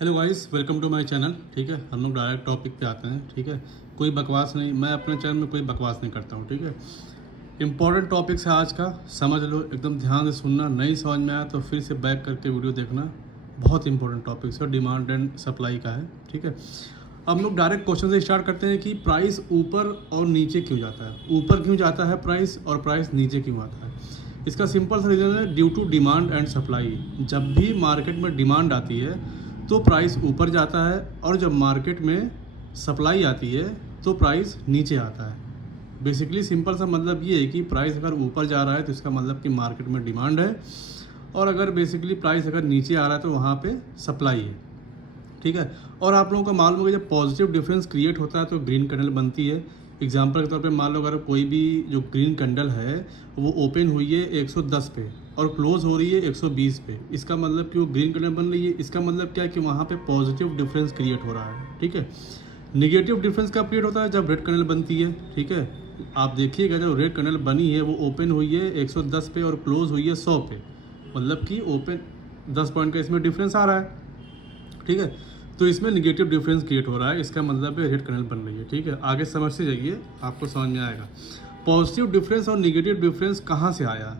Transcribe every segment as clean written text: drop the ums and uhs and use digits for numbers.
Hello guys, welcome to my channel. ठीक है, हम लोग डायरेक्ट टॉपिक पे आते हैं। ठीक है, कोई बकवास नहीं, मैं अपने चैनल में कोई बकवास नहीं करता हूँ। ठीक है, इंपॉर्टेंट टॉपिक है आज का, समझ लो, एकदम ध्यान से सुनना। नहीं समझ में आया तो फिर से बैक करके वीडियो देखना। बहुत इंपॉर्टेंट टॉपिक है, डिमांड एंड सप्लाई का है। ठीक है, अब हम लोग डायरेक्ट क्वेश्चन से स्टार्ट करते हैं कि प्राइस ऊपर और नीचे क्यों जाता है। ऊपर क्यों जाता है प्राइस, और प्राइस नीचे क्यों आता है? इसका सिंपल सा रीज़न है, due to demand and supply. जब भी मार्केट में डिमांड आती है तो प्राइस ऊपर जाता है, और जब मार्केट में सप्लाई आती है तो प्राइस नीचे आता है। बेसिकली सिंपल सा मतलब ये है कि प्राइस अगर ऊपर जा रहा है तो इसका मतलब कि मार्केट में डिमांड है, और अगर बेसिकली प्राइस अगर नीचे आ रहा है तो वहाँ पे सप्लाई है। ठीक है, और आप लोगों को मालूम होगा जब पॉजिटिव डिफरेंस क्रिएट होता है तो ग्रीन कैंडल बनती है। एग्जांपल के तौर पे मान लो अगर कोई भी जो ग्रीन कैंडल है वो ओपन हुई है 110 पे और क्लोज हो रही है 120 पे, इसका मतलब कि वो ग्रीन कैंडल बन रही है। इसका मतलब क्या है कि वहाँ पे पॉजिटिव डिफरेंस क्रिएट हो रहा है। ठीक है, निगेटिव डिफरेंस कब क्रिएट होता है? जब रेड कैंडल बनती है। ठीक है, आप देखिएगा जब रेड कैंडल बनी है वो ओपन हुई है 110 पे और क्लोज हुई है 100 पे, मतलब कि ओपन 10 पॉइंट का इसमें डिफरेंस आ रहा है। ठीक है, तो इसमें निगेटिव डिफरेंस क्रिएट हो रहा है, इसका मतलब है रेड कैंडल बन रही है। ठीक है, आगे समझते जाइए, आपको समझ में आएगा पॉजिटिव डिफरेंस और निगेटिव डिफरेंस कहाँ से आया।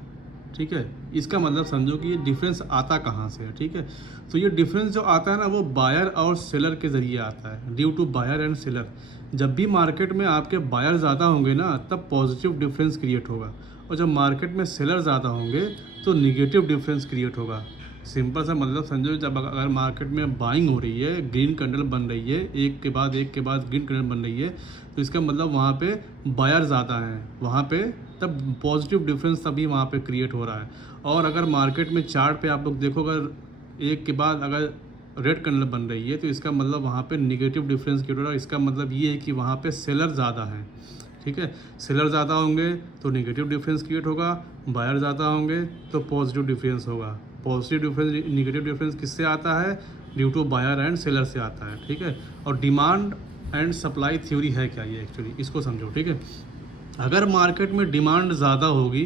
ठीक है, इसका मतलब समझो कि ये डिफरेंस आता कहाँ से है। ठीक है, तो ये डिफरेंस जो आता है ना वो बायर और सेलर के ज़रिए आता है, due to buyer and seller. जब भी मार्केट में आपके बायर ज़्यादा होंगे ना तब पॉजिटिव डिफरेंस क्रिएट होगा, और जब मार्केट में सेलर ज़्यादा होंगे तो निगेटिव डिफरेंस क्रिएट होगा। सिंपल सा मतलब समझो, जब अगर मार्केट में बाइंग हो रही है, ग्रीन कैंडल बन रही है, एक के बाद ग्रीन कैंडल बन रही है, तो इसका मतलब वहाँ पे बायर ज़्यादा हैं, वहाँ पे तब पॉजिटिव डिफरेंस तभी वहाँ पे क्रिएट हो रहा है। और अगर मार्केट में चार्ट पे आप लोग देखो, अगर एक के बाद अगर रेड कैंडल बन रही है तो इसका मतलब वहाँ पे निगेटिव डिफरेंस क्रिएट हो रहा है। इसका मतलब ये है कि वहाँ पे सेलर ज़्यादा हैं। ठीक है, सेलर ज़्यादा होंगे तो नेगेटिव डिफरेंस क्रिएट होगा, बायर ज़्यादा होंगे तो पॉजिटिव डिफरेंस होगा। पॉजिटिव डिफरेंस निगेटिव डिफरेंस किससे आता है? Due to buyer and seller से आता है। ठीक है, और डिमांड एंड सप्लाई थ्योरी है क्या ये, एक्चुअली इसको समझो। ठीक है, अगर मार्केट में डिमांड ज़्यादा होगी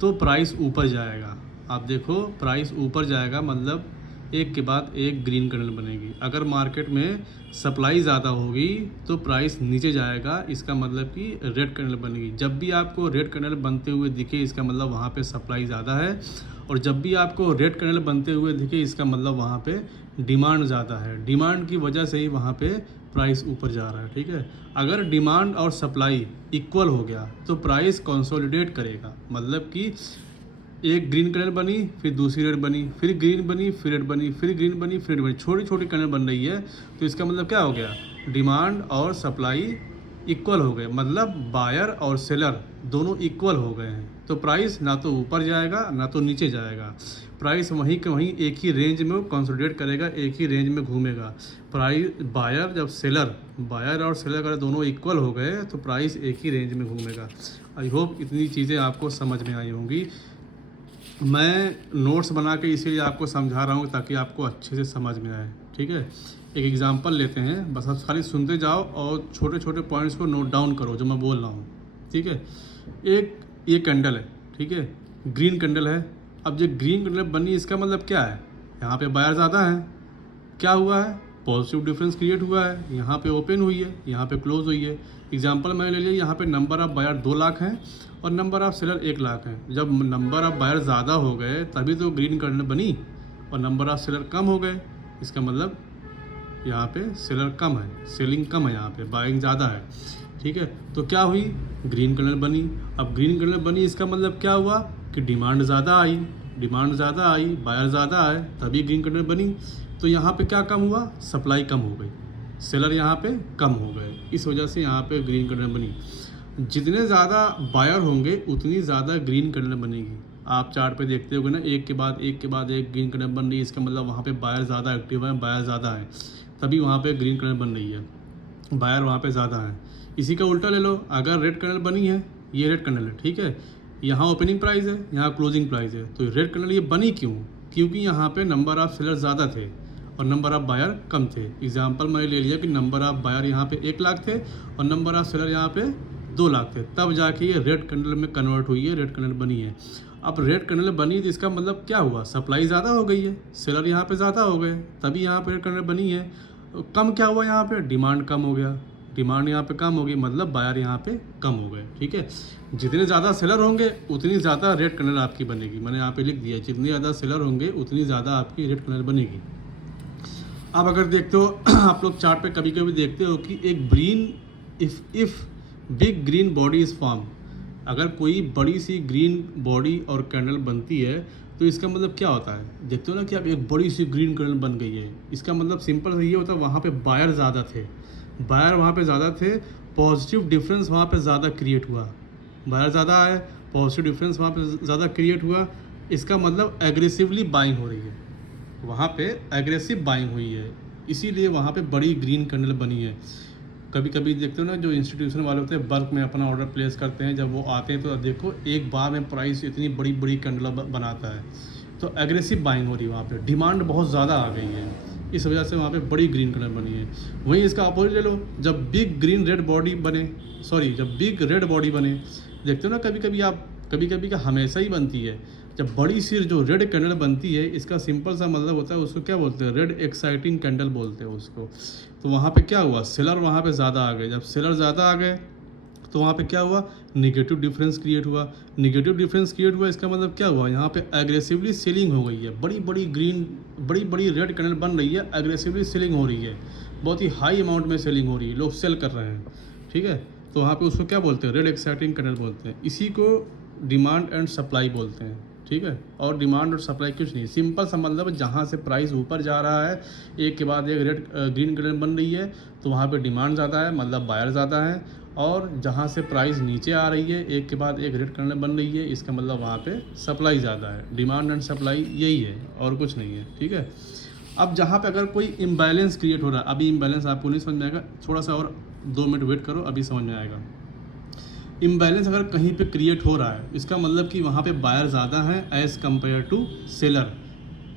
तो प्राइस ऊपर जाएगा। आप देखो, प्राइस ऊपर जाएगा मतलब एक के बाद एक ग्रीन कैंडल बनेगी। अगर मार्केट में सप्लाई ज़्यादा होगी तो प्राइस नीचे जाएगा, इसका मतलब कि रेड कैंडल बनेगी। जब भी आपको रेड कैंडल बनते हुए दिखे इसका मतलब वहाँ पे सप्लाई ज़्यादा है, और जब भी आपको रेड कैंडल बनते हुए दिखे इसका मतलब वहाँ पे डिमांड ज़्यादा है। डिमांड की वजह से ही वहाँ पे प्राइस ऊपर जा रहा है। ठीक है, अगर डिमांड और सप्लाई इक्वल हो गया तो प्राइस कंसोलिडेट करेगा, मतलब कि एक ग्रीन कैंडल बनी, फिर दूसरी रेड बनी, फिर ग्रीन बनी, फिर रेड बनी, फिर ग्रीन बनी, फिर रेड बनी, छोटी छोटी कैंडल बन रही है। तो इसका मतलब क्या हो गया? डिमांड और सप्लाई इक्वल हो गए, मतलब बायर और सेलर दोनों इक्वल हो गए हैं। तो प्राइस ना तो ऊपर जाएगा ना तो नीचे जाएगा, प्राइस वहीं के वहीं एक ही रेंज में कंसोलिडेट करेगा, एक ही रेंज में घूमेगा। प्राइस बायर और सेलर अगर दोनों इक्वल हो गए तो प्राइस एक ही रेंज में घूमेगा। आई होप इतनी चीज़ें आपको समझ में आई होंगी। मैं नोट्स बना के इसीलिए आपको समझा रहा हूँ ताकि आपको अच्छे से समझ में आए। ठीक है, एक एग्जांपल लेते हैं, बस आप खाली सुनते जाओ और छोटे छोटे पॉइंट्स को नोट डाउन करो जो मैं बोल रहा हूँ। ठीक है, एक ये कैंडल है, ठीक है, ग्रीन कैंडल है। अब जो ग्रीन कैंडल बनी इसका मतलब क्या है? यहाँ पे बायर ज़्यादा है, क्या हुआ है? पॉजिटिव डिफरेंस क्रिएट हुआ है। यहाँ पे ओपन हुई है, यहाँ पे क्लोज हुई है। एग्जांपल मैंने ले लिया, यहाँ पे नंबर ऑफ बायर 2 लाख हैं और नंबर ऑफ सेलर 1 लाख हैं। जब नंबर ऑफ बायर ज़्यादा हो गए तभी तो ग्रीन कैंडल बनी, और नंबर ऑफ सेलर कम हो गए, इसका मतलब यहाँ पे सेलर कम है, सेलिंग कम है, यहाँ पे बाइंग ज़्यादा है। ठीक है, तो क्या हुई? ग्रीन कैंडल बनी। अब ग्रीन कैंडल बनी इसका मतलब क्या हुआ कि डिमांड ज़्यादा आई, बायर ज़्यादा आए, तभी ग्रीन कैंडल बनी। तो यहाँ पे क्या कम हुआ? सप्लाई कम हो गई, सेलर यहाँ पे कम हो गए, इस वजह से यहाँ पे ग्रीन कैंडल बनी। जितने ज़्यादा बायर होंगे उतनी ज़्यादा ग्रीन कैंडल बनेगी। आप चार्ट पे देखते होगे ना, एक के बाद एक ग्रीन कैंडल बन रही है, इसका मतलब वहाँ पे बायर ज़्यादा एक्टिव है, बायर ज़्यादा है, तभी वहाँ पे ग्रीन कैंडल बन रही है, बायर वहाँ पे ज़्यादा है। इसी का उल्टा ले लो, अगर रेड कैंडल बनी है, ये रेड कैंडल है, ठीक है, यहाँ ओपनिंग प्राइस है, यहाँ क्लोजिंग प्राइस है, तो रेड कैंडल ये बनी क्यों? क्योंकि यहाँ पे नंबर ऑफ सेलर ज़्यादा थे और नंबर ऑफ बायर कम थे। एग्जांपल मैंने ले लिया कि नंबर ऑफ बायर यहाँ पे 1 लाख थे और नंबर ऑफ सेलर यहाँ पे 2 लाख थे, तब जाके ये रेड कैंडल में कन्वर्ट हुई है, रेड कैंडल बनी है। अब रेड कैंडल बनी तो इसका मतलब क्या हुआ, सप्लाई ज़्यादा हो गई है, सेलर यहाँ पे ज़्यादा हो गए, तभी यहाँ पे रेड कैंडल बनी है। कम क्या हुआ यहाँ पे, डिमांड कम हो गया, डिमांड यहाँ पे कम होगी, मतलब बायर यहाँ पे कम हो गए। ठीक है, जितने ज़्यादा सेलर होंगे उतनी ज़्यादा रेड कैंडल आपकी बनेगी। मैंने यहाँ पे लिख दिया, जितने ज़्यादा सेलर होंगे उतनी ज़्यादा आपकी रेड कैंडल बनेगी। अब अगर देखते हो आप लोग चार्ट पे कभी कभी देखते हो कि एक green if big green body is form, अगर कोई बड़ी सी ग्रीन बॉडी और कैंडल बनती है तो इसका मतलब क्या होता है, देखते हो ना कि अब एक बड़ी सी ग्रीन कैंडल बन गई है, इसका मतलब सिंपल ये होता है वहाँ पे बायर ज़्यादा थे, बायर वहाँ पे ज़्यादा थे, पॉजिटिव डिफरेंस वहाँ पे ज़्यादा क्रिएट हुआ, बायर ज़्यादा है, पॉजिटिव डिफरेंस वहाँ पे ज़्यादा क्रिएट हुआ, इसका मतलब एग्रेसिवली बाइंग हो रही है, वहाँ पे एग्रेसिव बाइंग हुई है, इसीलिए वहाँ पे बड़ी ग्रीन कैंडल बनी है। कभी कभी देखते हो ना जो इंस्टीट्यूशन वाले होते हैं बल्क में अपना ऑर्डर प्लेस करते हैं, जब वो आते हैं तो देखो एक बार में प्राइस इतनी बड़ी बड़ी कैंडल बनाता है, तो एग्रेसिव बाइंग हो रही है, वहाँ पे डिमांड बहुत ज़्यादा आ गई है, इस वजह से वहाँ पे बड़ी ग्रीन कैंडल बनी है। वहीं इसका अपोजिट ले लो, जब बिग ग्रीन रेड बॉडी बने, जब बिग रेड बॉडी बने, देखते हो ना कभी कभी का हमेशा ही बनती है, जब बड़ी सी जो रेड कैंडल बनती है इसका सिंपल सा मतलब होता है, उसको क्या बोलते हैं, रेड एक्साइटिंग कैंडल बोलते हैं उसको। तो वहाँ पे क्या हुआ, सेलर वहाँ पे ज़्यादा आ गए, जब सेलर ज़्यादा आ गए तो वहाँ पे क्या हुआ, निगेटिव डिफरेंस क्रिएट हुआ, निगेटिव डिफरेंस क्रिएट हुआ, इसका मतलब क्या हुआ, यहाँ पे एग्रेसिवली सेलिंग हो गई है, बड़ी बड़ी रेड कैंडल बन रही है, एग्रेसिवली सेलिंग हो रही है, बहुत ही हाई अमाउंट में सेलिंग हो रही है, लोग सेल कर रहे हैं। ठीक है, तो वहाँ पे उसको क्या बोलते हैं, रेड एक्साइटिंग कैंडल बोलते हैं, इसी को डिमांड एंड सप्लाई बोलते हैं। ठीक है, और डिमांड और सप्लाई कुछ नहीं, सिंपल सा मतलब जहाँ से प्राइस ऊपर जा रहा है, एक के बाद एक रेड ग्रीन कैंडल बन रही है, तो वहाँ पे डिमांड ज़्यादा है, मतलब बायर ज़्यादा है, और जहाँ से प्राइस नीचे आ रही है, एक के बाद एक रेड कैंडल बन रही है, इसका मतलब वहाँ पे सप्लाई ज़्यादा है। डिमांड एंड सप्लाई यही है और कुछ नहीं है। ठीक है, अब जहाँ पे अगर कोई इम्बैलेंस क्रिएट हो रहा है, अभी इम्बैलेंस आपको नहीं समझ में आएगा, थोड़ा सा और 2 मिनट वेट करो, अभी समझ में आएगा। इम्बैलेंस अगर कहीं पे क्रिएट हो रहा है, इसका मतलब कि वहाँ पे बायर ज़्यादा है एज़ कम्पेयर टू सेलर,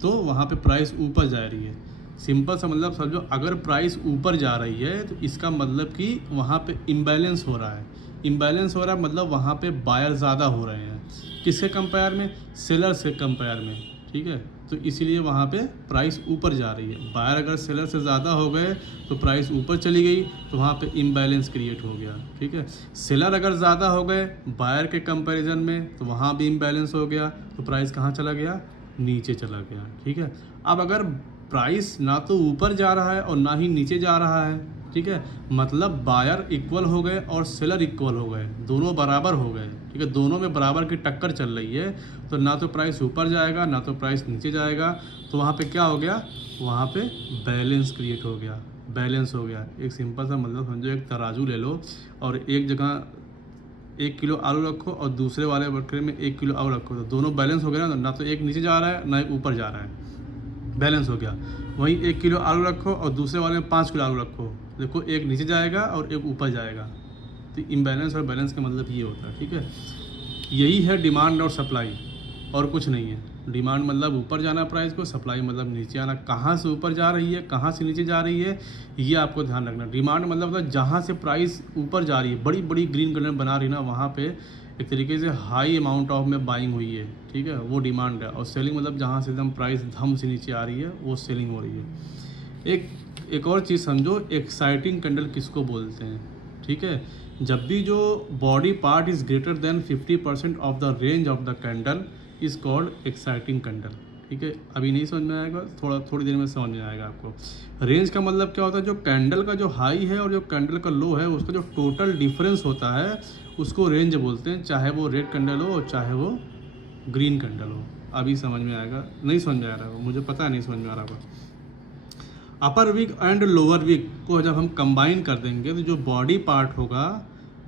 तो वहाँ पे प्राइस ऊपर जा रही है। सिंपल सा मतलब समझो, अगर प्राइस ऊपर जा रही है तो इसका मतलब कि वहाँ पे इम्बैलेंस हो रहा है, इम्बैलेंस हो रहा है मतलब वहाँ पे बायर ज़्यादा हो रहे हैं, किसके कंपेयर में, सेलर से कंपेयर में। ठीक है, तो इसीलिए वहाँ पे प्राइस ऊपर जा रही है, बायर अगर सेलर से ज़्यादा हो गए तो प्राइस ऊपर चली गई, तो वहाँ पे इम्बैलेंस क्रिएट हो गया। ठीक है, सेलर अगर ज़्यादा हो गए बायर के कंपैरिजन में, तो वहाँ भी इम्बैलेंस हो गया, तो प्राइस कहाँ चला गया, नीचे चला गया। ठीक है, अब अगर प्राइस ना तो ऊपर जा रहा है और ना ही नीचे जा रहा है, ठीक है, मतलब बायर इक्वल हो गए और सेलर इक्वल हो गए, दोनों बराबर हो गए। ठीक है, दोनों में बराबर की टक्कर चल रही है, तो ना तो प्राइस ऊपर जाएगा ना तो प्राइस नीचे जाएगा, तो वहाँ पे क्या हो गया, वहाँ पे बैलेंस क्रिएट हो गया, बैलेंस हो गया। एक सिंपल सा मतलब समझो, एक तराजू ले लो और एक जगह 1 किलो आलू रखो और दूसरे वाले बकरे में 1 किलो आलू रखो, तो दोनों बैलेंस हो गया ना तो एक नीचे जा रहा है ना एक ऊपर जा रहा है, बैलेंस हो गया। वहीं 1 किलो आलू रखो और दूसरे वाले में 5 किलो आलू रखो, देखो एक नीचे जाएगा और एक ऊपर जाएगा, तो इम्बैलेंस और बैलेंस का मतलब ये होता है। ठीक है, यही है डिमांड और सप्लाई, और कुछ नहीं है। डिमांड मतलब ऊपर जाना प्राइस को, सप्लाई मतलब नीचे आना, कहाँ से ऊपर जा रही है कहाँ से नीचे जा रही है ये आपको ध्यान रखना। डिमांड मतलब जहाँ से प्राइस ऊपर जा रही है, बड़ी बड़ी ग्रीन कैंडल बना रही है ना, वहाँ पे एक तरीके से हाई अमाउंट ऑफ में बाइंग हुई है। ठीक है, वो डिमांड है, और सेलिंग मतलब जहाँ से एकदम प्राइस धम से नीचे आ रही है, वो सेलिंग हो रही है। एक और चीज़ समझो, एक्साइटिंग कैंडल किसको बोलते हैं। ठीक है, जब भी जो body part is greater than 50% of the range of the candle is called exciting candle. ठीक है, अभी नहीं समझ में आएगा, थोड़ी देर में समझ में आएगा आपको। रेंज का मतलब क्या होता है, जो कैंडल का जो हाई है और जो कैंडल का लो है, उसका जो टोटल डिफरेंस होता है उसको रेंज बोलते हैं, चाहे वो रेड कैंडल हो और चाहे वो ग्रीन कैंडल हो। अभी समझ में आएगा, नहीं समझ में आ रहा है, मुझे पता है नहीं समझ में आ रहा होगा। अपर विग एंड लोअर विग को जब हम कंबाइन कर देंगे तो जो बॉडी पार्ट होगा,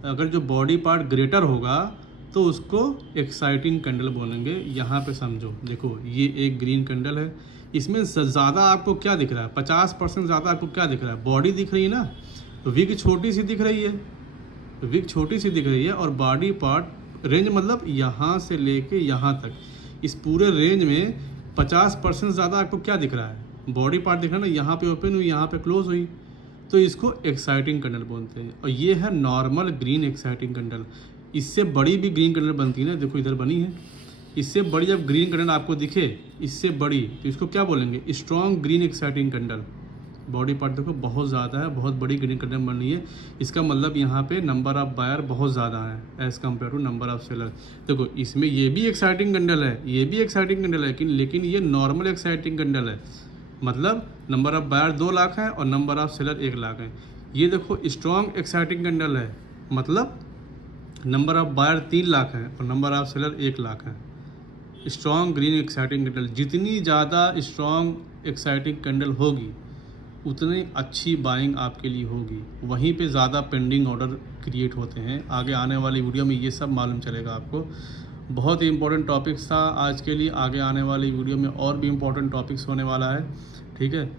अगर जो बॉडी पार्ट ग्रेटर होगा तो उसको एक्साइटिंग कैंडल बोलेंगे। यहाँ पे समझो, देखो ये एक ग्रीन कैंडल है, इसमें ज़्यादा आपको क्या दिख रहा है, 50% ज़्यादा आपको क्या दिख रहा है, बॉडी दिख रही है ना, विग छोटी सी दिख रही है, विग छोटी सी दिख रही है, और बॉडी पार्ट रेंज मतलब यहाँ से लेके यहाँ तक, इस पूरे रेंज में 50% ज़्यादा आपको क्या दिख रहा है, बॉडी पार्ट दिख रहा है ना, यहाँ पे ओपन हुई यहाँ पे क्लोज हुई, तो इसको एक्साइटिंग कैंडल बोलते हैं। और ये है नॉर्मल ग्रीन एक्साइटिंग कैंडल। इससे बड़ी भी ग्रीन कैंडल बनती है ना, देखो इधर बनी है, इससे बड़ी जब ग्रीन कैंडल आपको दिखे, इससे बड़ी, तो इसको क्या बोलेंगे? Strong green exciting candle. Body part देखो बहुत ज़्यादा है, बहुत बड़ी ग्रीन कैंडल बन रही है। इसका मतलब यहाँ पे नंबर ऑफ बायर बहुत ज़्यादा है as compare to number of seller. देखो इसमें ये भी एक्साइटिंग कैंडल है, ये भी एक्साइटिंग कैंडल है, लेकिन ये नॉर्मल एक्साइटिंग कैंडल है। मतलब नंबर ऑफ बायर 2 लाख है और नंबर ऑफ सेलर 1 लाख है। ये देखो स्ट्रॉन्ग एक्साइटिंग कैंडल है, मतलब नंबर ऑफ बायर 3 लाख है और नंबर ऑफ सेलर 1 लाख है। स्ट्रॉन्ग ग्रीन एक्साइटिंग कैंडल, जितनी ज़्यादा स्ट्रॉन्ग एक्साइटिंग कैंडल होगी उतनी अच्छी बाइंग आपके लिए होगी, वहीं पे ज़्यादा पेंडिंग ऑर्डर क्रिएट होते हैं। आगे आने वाली वीडियो में ये सब मालूम चलेगा आपको। बहुत ही इंपॉर्टेंट टॉपिक्स था आज के लिए, आगे आने वाली वीडियो में और भी इंपॉर्टेंट टॉपिक्स होने वाला है, ठीक है।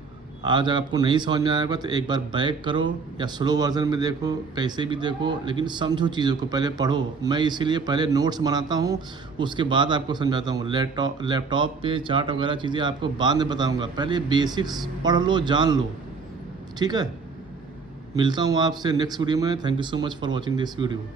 आज आपको नहीं समझ में आएगा तो एक बार बैक करो या स्लो वर्जन में देखो, कैसे भी देखो, लेकिन समझो चीज़ों को, पहले पढ़ो। मैं इसीलिए पहले नोट्स बनाता हूँ, उसके बाद आपको समझाता हूँ। लैपटॉप पे चार्ट वगैरह चीज़ें आपको बाद में बताऊँगा, पहले बेसिक्स पढ़ लो, जान लो, ठीक है। मिलता हूँ आपसे नेक्स्ट वीडियो में। Thank you so much for watching this video.